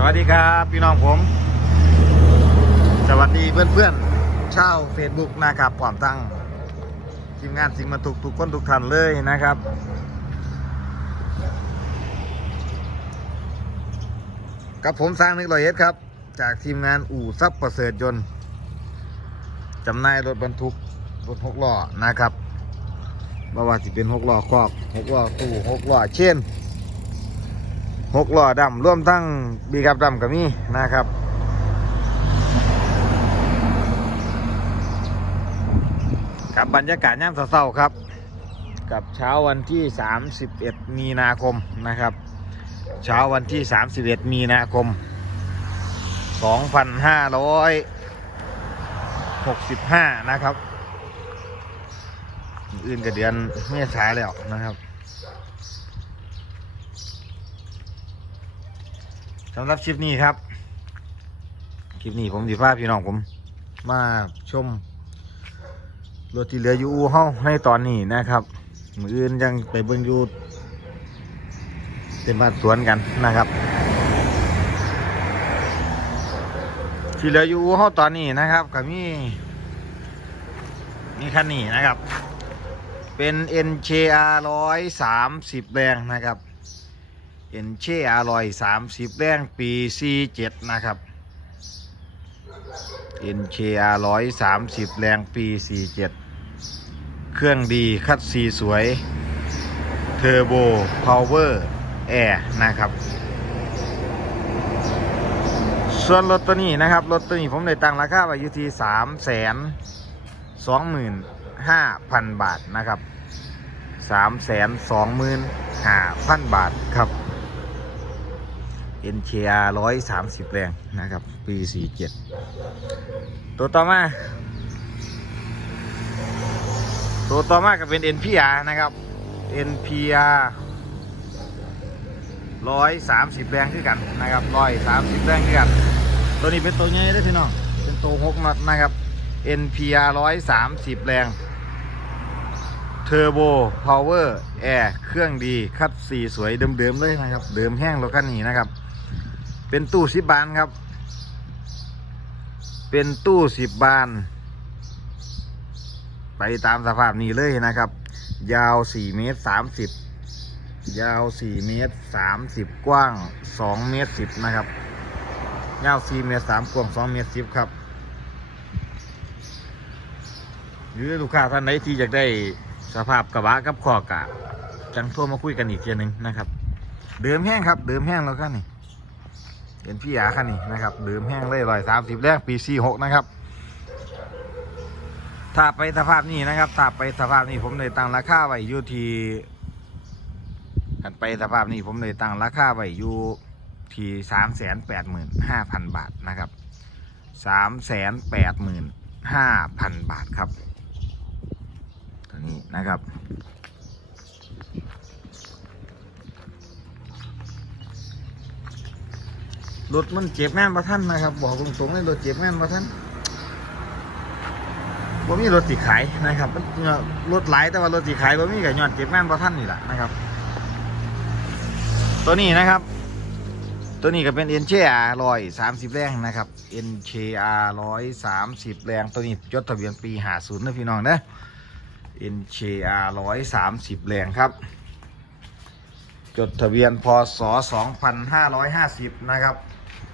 สวัสดีครับพี่น้องผม สวัสดีเพื่อนๆชาวเฟซบุ๊กนะครับพร้อมตั้งทีมงานสิ่งมาทุกทุกคนทุกท่านเลยนะครับ กับผมสร้างนึกรอยเอ็ดครับ จากทีมงานอู่ซับประเสริฐยนต์จำนายรถบรรทุกรถหกล้อนะครับบ่ว่าสิเป็นหกล้อครอบหกล้อตู้หกล้อเช่น หกล้อดำร่วมทั้งบีกับดำก็มีนะครับ กับบรรยากาศย่ำเศร้าๆครับ กับเช้าวันที่ 31 มีนาคมนะครับ เช้าวันที่ 31 มีนาคม 2565 นะครับ อื่นกับเดือนเมษาแล้วนะครับ สำหรับคลิปนี้ครับ คลิปนี้ผมดีพาพี่น้องผม มาชมรถที่เหลืออยู่อู่เฮาในตอนนี้นะครับ มืออื่นยังไปเบิ่งอยู่เต็มบ้านสวนกันนะครับ ที่เหลืออยู่อู่เฮาตอนนี้นะครับก็มีมีคันนี้นะครับ เป็น NCR 130 แรงนะครับ เอ็นเช่อร่อย 30 แรงปี47นะครับเอ็นเช่อร่อย 30 แรงปี47 เครื่องดีคัดซีสวย เทอร์โบพาวเวอร์แอร์นะครับส่วนรถตัวนี้นะครับ รถตัวนี้ผมได้ตั้งราคาไว้อยู่ที่3 2 5 0 0 0บาทนะครับ3 2 5 0 0 0บาทครับ NKR 130 แรงนะครับ ปี 47 ตัวต่อมา ตัวต่อมาก็เป็น NPR นะครับ NPR 130 แรงขึ้นกันนะครับ130 แรงขึ้นกัน ตัวนี้เป็นตัวใหญ่ด้วยพี่น้อง เป็นตัว6น็อตนะครับ NPR 130 แรงเทอร์โบพาวเวอร์แอร์เครื่องดี คัดสีสวยเดิมๆเลยนะครับ เดิมแห้งรถคันนี้นะครับ เป็นตู้สิบบานครับ เป็นตู้สิบบาน ไปตามสภาพนี้เลยนะครับ ยาวสี่เมตรสามสิบยาวสี่เมตรสามสิบกว้างสองเมตรสิบนะครับ ยาวสี่เมตรสามกว้างสองเมตรสิบครับหรือลูกค้าท่านไหนที่อยากได้สภาพกระบะกับขอกะจังโทรมาคุยกันอีกทีหนึ่งนะครับ เดิมแห้งครับ เดิมแห้งแล้วกันนี่ เห็นพี่ยาคันนี้นะครับเดิมแห้งเลยร้อยสามสิบแรกปีสี่หกนะครับ ถ้าไปสภาพนี้นะครับถ้าไปสภาพนี้ผมเลยตั้งราคาไว้อยู่ที่กันไปสภาพนี้ผมเลยตั้งราคาไว้อยู่ที่สามแสนแปดหมื่นห้าพันบาทนะครับสามแสนแปดหมื่นห้าพันบาทครับตัวนี้นะครับ รถมันเจ็บแม่นประท่านนะครับ บอกตรงๆเลยรถเจ็บแม่นประท่านว่ามีรถสีขายนะครับรถหลายแต่ว่ารถสีขายว่ามีกับยอดเจ็บแม่นประท่านนี่แหละนะครับ ตัวนี้นะครับ ตัวนี้ก็เป็น NCR ร้อยสามสิบแรงนะครับ NCR ร้อยสามสิบแรงตัวนี้จดทะเบียนปีหาศูนย์นะพี่น้องนะ NCR ร้อยสามสิบแรงครับ จดทะเบียนพศสองพันห้าร้อยห้าสิบนะครับ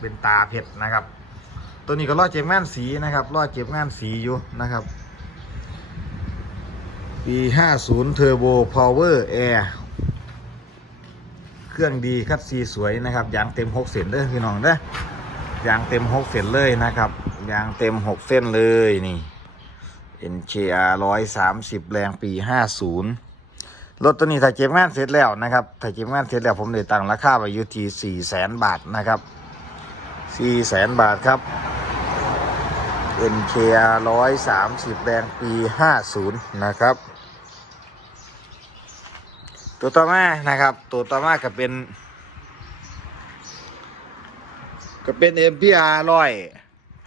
เป็นตาเพชรนะครับ ตัวนี้ก็รอดเจ็บงานสีนะครับรอดเจ็บงานสีอยู่นะครับ ปี 50 Turbo Power Air เครื่องดีคัดซีสวยนะครับยางเต็ม 6 เส้นเลยพี่น้องเด้อยางเต็ม 6 เส้นเลยนะครับยางเต็ม 6 เส้นเลยนี่ NKR 130 แรงปี 50 รถตัวนี้ถ้าเจ็บงานเสร็จแล้วนะครับถ้าเจ็บงานเสร็จแล้วผมเลยตั้งราคาไว้อยู่ที่4 0 0 0 0 0บาทนะครับ4 0 0 0 0 0บาทครับ NKR 130 แรงปี 50 นะครับ ตัวต่อมานะครับ ตัวต่อมาก็เป็น ก็เป็น MPR ร้อย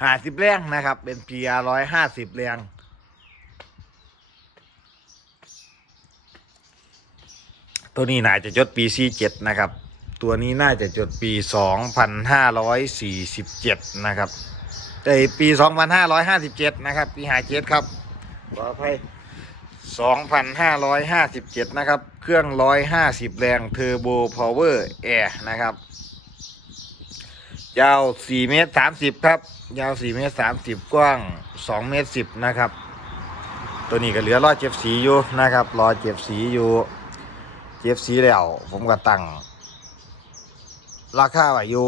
ห้าสิบแรงนะครับเป็น PR ร้อยห้าสิบแรง ตัวนี้น่าจะจดปี 47 นะครับ ตัวนี้น่าจะจดปี 2547 นะครับแต่ปี 2557 นะครับ ปีหาเจ็ดครับขออภัย2,557 นะครับ เครื่อง 150 แรงเทอร์โบพาวเวอร์แอร์นะครับยาว 4 เมตร 30 ครับ ยาว 4 เมตร 30 กว้าง 2 เมตร 10 นะครับ ตัวนี้ก็เหลือรอเจ็บสีอยู่นะครับ รอเจ็บสีอยู่ เจ็บสีแล้ว ผมก็ตั้ง ราคาไว้อยู่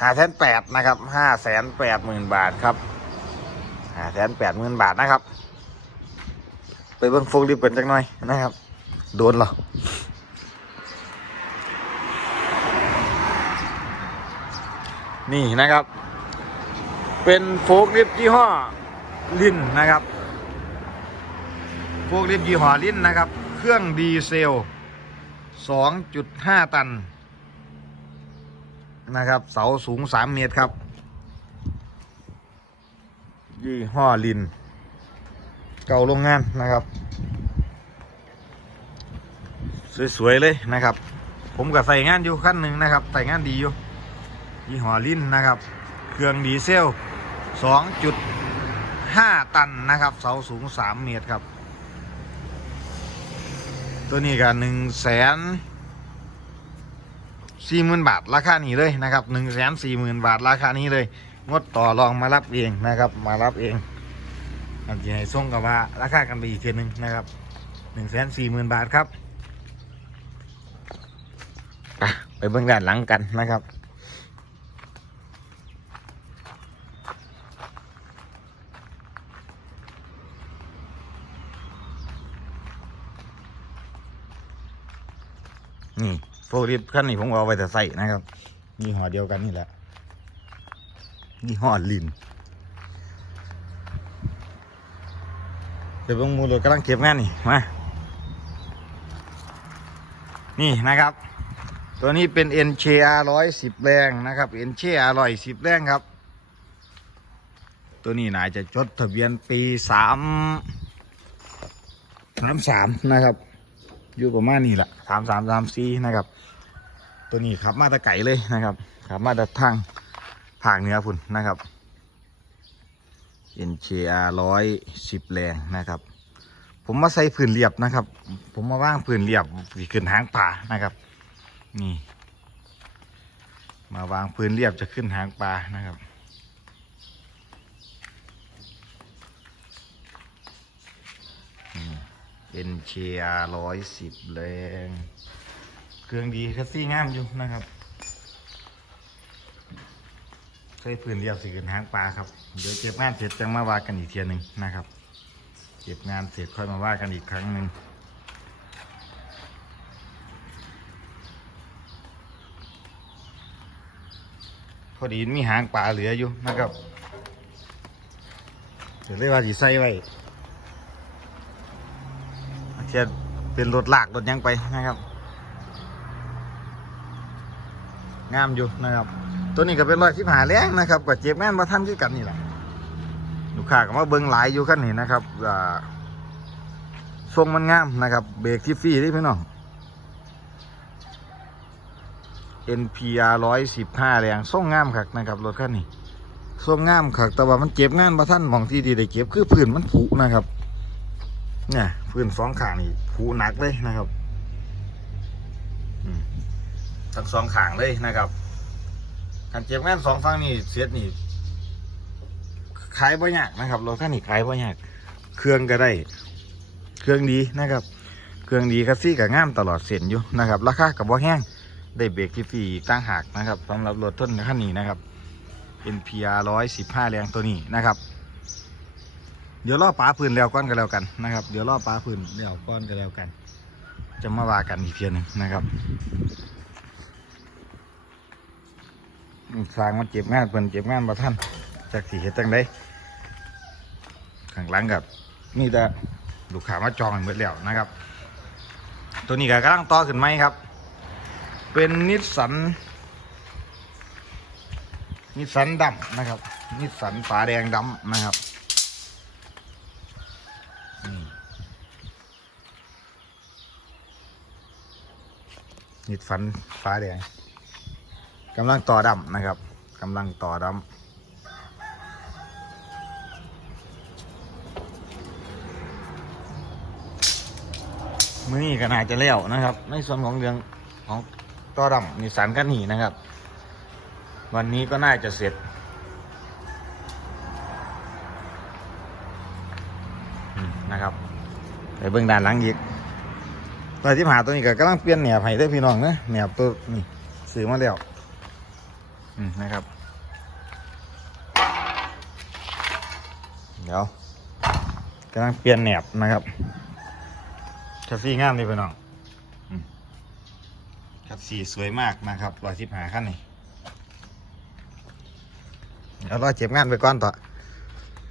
ห้าแสนแปดนะครับห้าแสนแปดหมื่นบาทครับห้าแสนแปดหมื่นบาทนะครับ ไปเบิ้งโฟกลิฟต์กันจักหน่อยนะครับ โดนเหรอนี่นะครับ เป็นโฟกลิฟยี่ห้อลินนะครับ โฟกลิฟยี่ห้อลินนะครับ เครื่องดีเซล 2.5 ตัน นะครับ เสาสูง 3 เมตรครับ ยี่ห้อลิน เก่าโรงงานนะครับ สวย ๆ เลยนะครับ ผมก็ใส่งานอยู่ขั้นหนึ่งนะครับ ใส่งานดีอยู่ ยี่ห้อลินนะครับ เครื่องดีเซล 2.5 ตันนะครับ เสาสูง 3 เมตรครับ ตัวนี้ก็หนึ่งแสนสี่หมื่นบาทราคานี้เลยนะครับหนึ่งแสนสี่หมื่นบาทราคานี้เลยงดต่อรองมารับเองนะครับ มารับเองอันที่ให้ส่งกับว่าราคากันไปอีกเทียหนึงนะครับหนึ่งแสนสี่หมื่นบาทครับไปเบื้องด้านหลังกันนะครับ นี่โฟลิฟขั้นนี้ผมเอาไว้แต่ใส่นะครับยี่ห้อเดียวกันนี่แหละยี่ห้อลินเดี๋ยวเบงมูลกำลังเก็บงานนี่มานี่นะครับ ตัวนี้เป็น NCR 110 แรงนะครับ NCR 110 แรงครับ ตัวนี้น่าจะจดทะเบียนปี 3 33 นะครับ อยู่ประมาณนี้แหละสามสามสามสี่นะครับ ตัวนี้ขับมาตะไก่เลยนะครับขับมาตะทางภาคเนื้อพุ่นนะครับ NCR ร้อยสิบแรงนะครับ ผมมาใส่พื้นเรียบนะครับ ผมมาว่างพื้นเรียบสีขึ้นหางป่านะครับ นี่ มาวางพื้นเรียบจะขึ้นหางปลานะครับ NKR ร้อยสิบแรง เครื่องดีคัสซี่งามอยู่นะครับใช้พื้นเรียบสิขึ้นหางปลาครับ เดี๋ยวเก็บงานเสร็จจังมาว่ากันอีกเทียหนึ่งนะครับ เก็บงานเสร็จค่อยมาว่ากันอีกครั้งหนึ่งพอดีมีหางปลาเหลืออยู่นะครับเดี๋ยวเรียกว่าจีใส่ไว้ เทียนเป็นรถลากรถยังไปนะครับ งามอยู่นะครับ ตัวนี้ก็เป็นรอยที่หาแรงนะครับกับเจ็บแม่นมาท่านคือกันนี่แหละลูกค้าก็มาเบิ้งหลายอยู่ขั้นนี้นะครับทรงมันงามนะครับ เบรกที่ฟรีที่พี่น้อง NPR ร้อยสิบห้าแรงทรงงามคักนะครับรถคันนี้ทรงงามคักแต่ว่ามันเจ็บงานมาท่านมองที่ดีได้เก็บคือพื้นมันผุนะครับ เนี่ยพื้นสองข้างนี่ผูหนักเลยนะครับทั้งสองข้างเลยนะครับการเจ็บงานสองฝั่งนี่เสียดนี่ขายบ่ยากนะครับรถคันนี้ขายบ่ยากเครื่องก็ได้ เครื่องดีนะครับ เครื่องดีคัสซี่กับงามตลอดเส้นอยู่นะครับ ราคากับบ่แห้งได้เบรกที่ฟรีอีกตั้งหากนะครับสำหรับรถต้นคันนี้นะครับ NPR 115 แรงตัวนี้นะครับ เดี๋ยวรอปลาพื้นแล้วก้อนกันแล้วกันนะครับ เดี๋ยวรอปลาพื้นแล้วก้อนกันแล้วกัน จะมาว่ากันอีกเพียงหนึ่งนะครับสร้างมันเจ็บงานเพิ่นเจ็บงานบ่ท่านจากสีเฮ็ดจังได้ข้างหลังกับนี่แต่ลูกค้ามาจองหมดแล้วนะครับ ตัวนี้ก็กำลังต่อขึ้นไหมครับ เป็นนิสสันนิสสันดำนะครับ นิสสันฝาแดงดำนะครับ นิดฟันฟ้าแดงกำลังต่อดำนะครับกำลังต่อดำมือนี้ก็น่าจะแล้วนะครับ ในส่วนของเรื่องของต่อดำนิสสันกันหนีนะครับ วันนี้ก็น่าจะเสร็จนะครับไปเบื้องด้านหลังอีก ตัวที่หาตัวนี้ก็กำลังเปลี่ยนแหนบให้ได้พี่น้องนะแหนบตัวนี่ซื้อมาแล้วอืมนะครับ เดี๋ยวกำลังเปลี่ยนแหนบนะครับแคฟฟี่งามเลยพี่น้องอืมครับสีสวยมากนะครับรอยสิบหาขั้นนี่เดี๋ยวรอเจ็บงานไปก่อนต่อ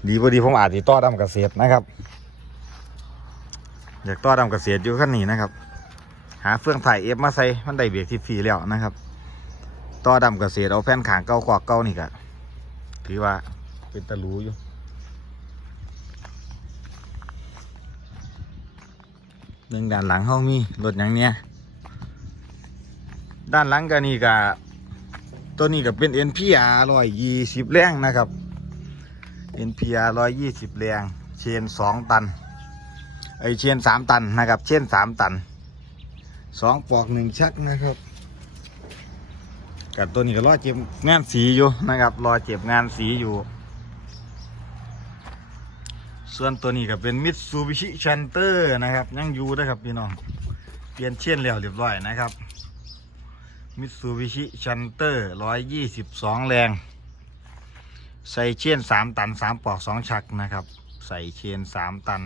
ดีพอดีผมอาจจะต่อดำกระเกษตรนะครับอยากต่อดำกระเกษตรอยู่ขั้นนี้นะครับ หาเฟืองถ่ายเอฟมาใส่มันได้เบียกที่ฟรีแล้วนะครับต่อดำกับเกษเอาแผ่นขางเก่าขวากเก่านี่ก็ถือว่าเป็นตะลูอยู่เรื่งด้านหลังเขามีรถอย่างเนี้ยด้านหลังก็นี่ก็ตัวนี้ก็เป็น NPR ร้อยยี่สิบแรงนะครับ NPR ร้อยยี่สิบแรง เชนสองตัน ไอเชนสามตันนะครับ เชนสามตัน สองปอกหนึ่งชักนะครับกับตัวนี้ก็รอเจ็บงานสีอยู่นะครับ รอเจ็บงานสีอยู่ ส่วนตัวนี้ก็เป็นมิตซูบิชิชันเตอร์นะครับ ยังอยู่นะครับพี่น้อง เปลี่ยนเช่นแล้วเรียบร้อยนะครับมิตซูบิชิชันเตอร์ร้อยยี่สิบสองแรง ใส่เช่นสามตันสามปอกสองชักนะครับ ใส่เชนสามตัน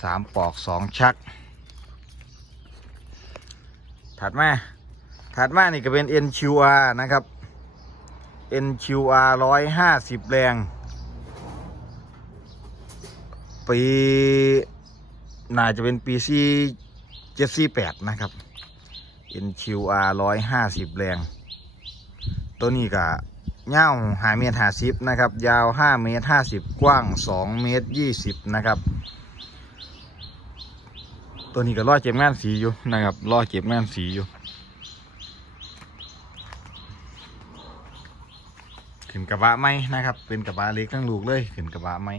สามปอกสองชัก ถัดมา ถัดมานี่ก็เป็น NQR นะครับ NQR ร้อยห้าสิบแรง ปี น่าจะเป็นปีซีเจ็ดสี่แปดนะครับ NQR ร้อยห้าสิบแรง ตัวนี้ก็ยาวห้าเมตรห้าสิบนะครับ ยาวห้าเมตรห้าสิบกว้างสองเมตรยี่สิบนะครับ ตัวนี้ก็รอเจ็บงานสีอยู่นะครับรอเจ็บงานสีอยู่ขึ้นกระบะไหมนะครับ เป็นกระบะเล็กทั้งลูกเลยขึ้นกระบะไหม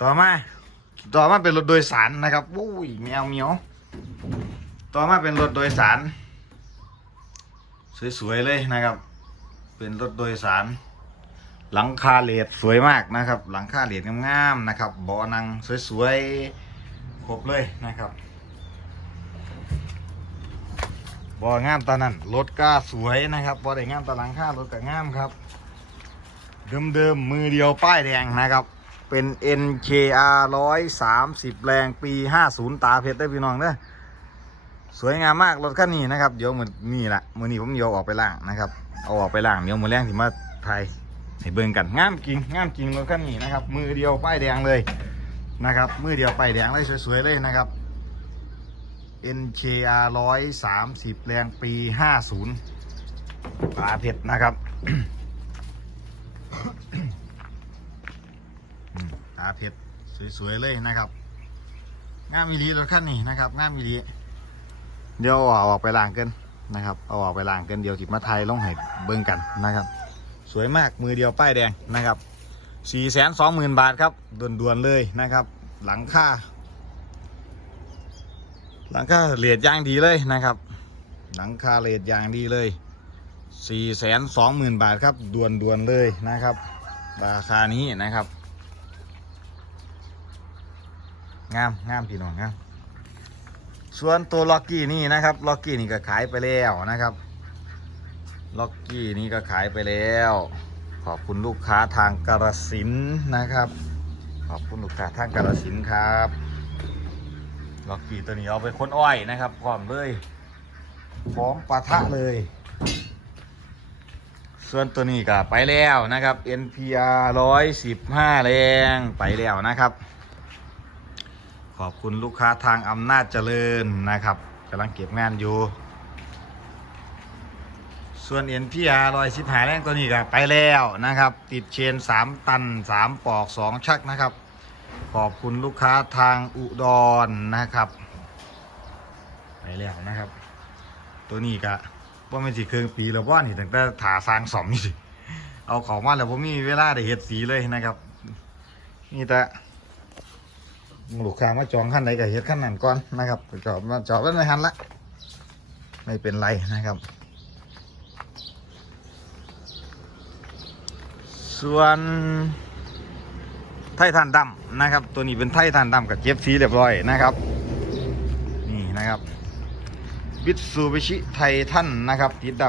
ต่อมาต่อมาเป็นรถโดยสารนะครับวุ้ยแมวเมียวต่อมาเป็นรถโดยสาร สวยๆเลยนะครับ เป็นรถโดยสาร หลังคาเลดสวยมากนะครับ หลังคาเลดงามๆนะครับเบาะนั่งสวยๆ ครบเลยนะครับบองามตอนนั้นรถก็สวยนะครับบอได้งามตอนหลังค่ารถก็งามครับ เดิมๆมือเดียวป้ายแดงนะครับ เป็น NKR 130 แรงปี 50 ตาเพชรได้พี่น้องเด้อสวยงามมากรถคันนี้นะครับเดี๋ยวมือนี่แหละมือนี้ผมเดี๋ยวออกไปล่างนะครับเอาออกไปล่างเดี๋ยวมือแรงที่มาไทยให้เบิ่งกันงามจริงงามจริงรถคันนี้นะครับ มือเดียวป้ายแดงเลย นะครับมือเดียวไปแดงเลยสวยๆเลยนะครับ NKR 130 แรงปี 50ปลาเผ็ดนะครับปลาเผ็ดสวยๆเลยนะครับงามมิลีรถคันนี้นะครับงามมิลีเดี๋ยวเอาออกไปล้างกันนะครับ เอาออกไปล้างกันเดี๋ยวถิมาไทยลงให้เบิ่งกันนะครับ สวยมากมือเดียวป้ายแดงนะครับ สี่แสนสองหมื่นบาทครับด่วนๆเลยนะครับ หลังค่า หลังค่าเลทยางดีเลยนะครับ หลังคาเลทยางดีเลยสี่แสนสองหมื่นบาทครับด่วนๆเลยนะครับ ราคานี้นะครับ งามงามพี่น้องงามส่วนตัวล็อกกี้นี่นะครับล็อกกี้นี่ก็ขายไปแล้วนะครับล็อกกี้นี่ก็ขายไปแล้ว ขอบคุณลูกค้าทางกระสินธุ์นะครับ ขอบคุณลูกค้าทางกระสินธุ์ครับล็อกกี้ตัวนี้เอาไปค้นอ้อยนะครับพร้อมเลยพร้อมปะทะเลย ส่วนตัวนี้ก็ไปแล้วนะครับ NPR 115 แรงไปแล้วนะครับ ขอบคุณลูกค้าทางอำนาจเจริญนะครับกำลังเก็บงานอยู่ ส่วน NPR รอยสิบหาแรงตัวนี้ก็ไปแล้วนะครับ ติดเชน3ตัน3ปอก2ชักนะครับ ขอบคุณลูกค้าทางอุดรนะครับ ไปแล้วนะครับ ตัวนี้ก็ว่ามันสิเครื่องปีแล้วว่านี่ตั้งแต่ถาสร้างสอมนี่สิเอาของมาแล้วผมมีเวลาได้เฮ็ดสีเลยนะครับนี่แต่ลูกค้ามาจองขั้นไหนก็เฮ็ดขั้นนั้นก่อนนะครับจอบมาจอบไว้ในหันละไม่เป็นไรนะครับ ส่วนไททันดำนะครับ ตัวนี้เป็นไททันดำกับเจ็บสีเรียบร้อยนะครับ นี่นะครับบิตซูบิชิไททันนะครับติดด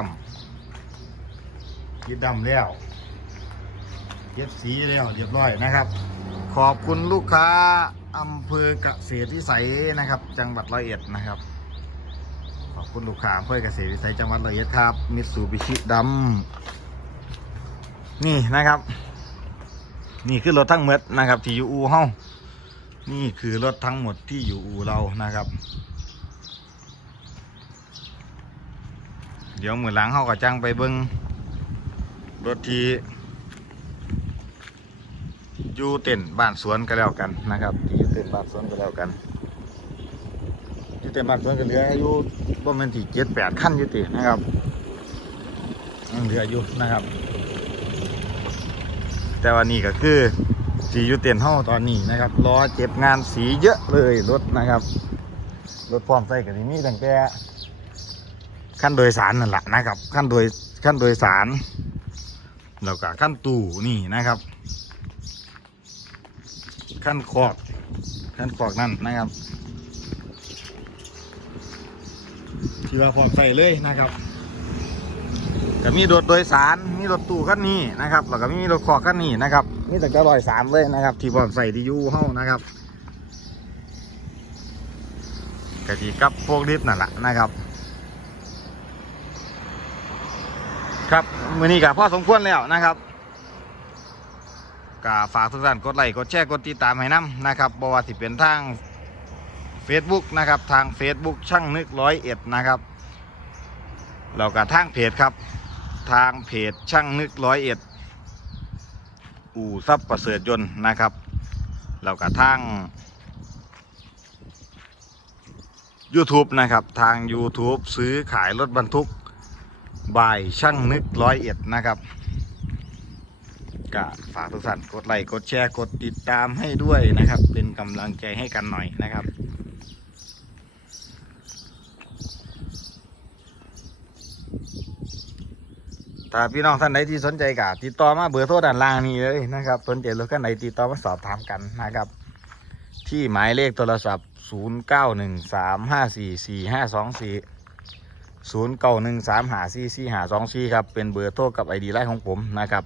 ำติดดำแล้วเจ็บสีแล้วเรียบร้อยนะครับ ขอบคุณลูกค้าอำเภอเกษตรวิสัยนะครับ จังหวัดร้อยเอ็ดนะครับ ขอบคุณลูกค้าอำเภอเกษตรวิสัยจังหวัดร้อยเอ็ดครับมิตซูบิชิดำ นี่นะครับ นี่คือรถทั้งหมดนะครับ ที่อยู่อูเฮานี่คือรถทั้งหมดที่อยู่อูเรานะครับ เดี๋ยวมือหลังเฮาก็จังไปเบิ้งรถที่อยู่เต็นบ้านสวนก็แล้วกันนะครับที่อยู่เต็นบ้านสวนก็แล้วกันอยู่เต็นบ้านสวนก็เหลืออยู่ประมาณที่เจ็ดแปดขั้นอยู่ตินะครับยังเหลืออยู่นะครับ แต่วันนี้ก็คือสีอยู่เต็นท์เฮาตอนนี้นะครับรอเจ็บงานสีเยอะเลยรถนะครับรถพร้อมใส่กันที่นี่ตั้งแต่ขั้นโดยสารนั่นแหละนะครับขั้นโดยขั้นโดยสารแล้วก็ขั้นตู้นี่นะครับ ขั้นขอกขั้นขอกนั่นนะครับที่ว่าพร้อมใส่เลยนะครับ ก็มีรถโดยสาร มีรถตู้ขั้นนี้นะครับ แล้วก็มีรถขอกขั้นนี้นะครับนี่แต่จะลอยสามเลยนะครับ ที่พร้อมใส่ที่ยูเฮ้านะครับกะทิกับพวกลิฟต์นั่นแหละนะครับ ครับมือนี้กับพ่อสมควรแล้วนะครับก็ฝากทุกท่านกดไลค์กดแชร์กดติดตามให้น้ำนะครับบว่าสิเป็นทาง Facebook นะครับทาง Facebook ช่างนึกร้อยเอ็ดนะครับแล้วก็ทางเพจครับ ทางเพจช่างนึกร้อยเอ็ด อู่ซับประเสริฐยนต์นะครับแล้วก็ทาง YouTube นะครับ ทาง YouTube ซื้อขายรถบรรทุกบายช่างนึกร้อยเอ็ดนะครับก็ฝากทุกท่านกดไลค์กดแชร์กดติดตามให้ด้วยนะครับ เป็นกำลังใจให้กันหน่อยนะครับ ถ้าพี่น้องท่านใดที่สนใจก็ติดต่อมาเบอร์โทรด้านล่างนี้เลยนะครับสนใจรถคันไหนติดต่อมาสอบถามกันนะครับ ที่หมายเลขโทรศัพท์ 0 9 1 3 5 4 4 5 2 4ศูนย์เก้าหนึ่งสามหาซีซีหาสองซีครับเป็นเบอร์โทรกับไอดีไลน์ของผมนะครับ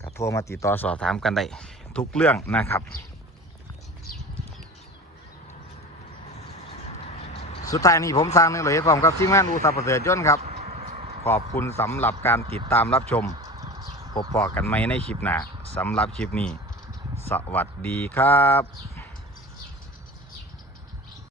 ก็โทรมาติดต่อสอบถามกันได้ทุกเรื่องนะครับ สุดท้ายนี้ผมสร้างนึกเลยพร้อมกับทีมงานอูสับประเสริฐยนต์ครับ ขอบคุณสำหรับการติดตามรับชม พบพอกันไหมในคลิปหน้าสำหรับคลิปนี้ สวัสดีครับ